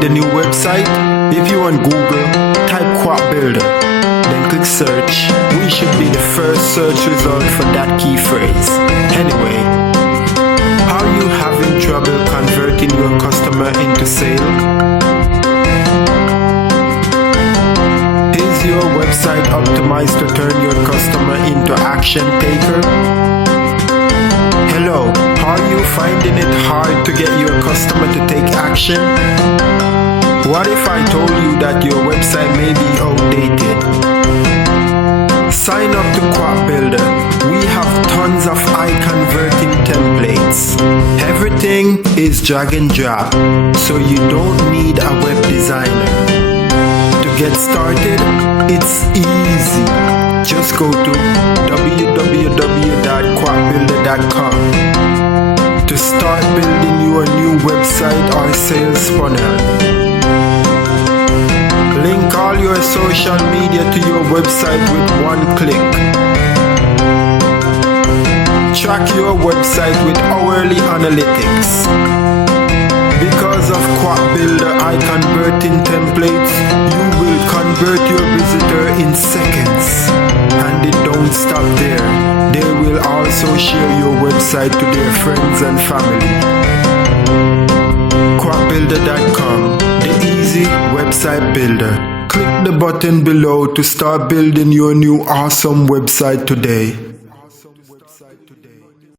need a new website? If you on Google, type Quack Builder, then click search. We should be the first search result for that key phrase. Anyway, are you having trouble converting your customer into sale? Is your website optimized to turn your customer into action taker? Hello, are you finding it hard to get your customer to take action? What if I told you that your website may be outdated? Sign up to Quack Builder. We have tons of eye-converting templates. Everything is drag and drop, so you don't need a web designer. To get started, it's easy. Just go to www.quackbuilder.com to start building your new website or sales funnel. Link all your social media to your website with one click. Track your website with hourly analytics. Because of Quack Builder eye-converting templates, you will convert your visitor in seconds. And it don't stop there. They will also share your website to their friends and family. Quackbuilder.com, the easy website builder. Click the button below to start building your new awesome website today.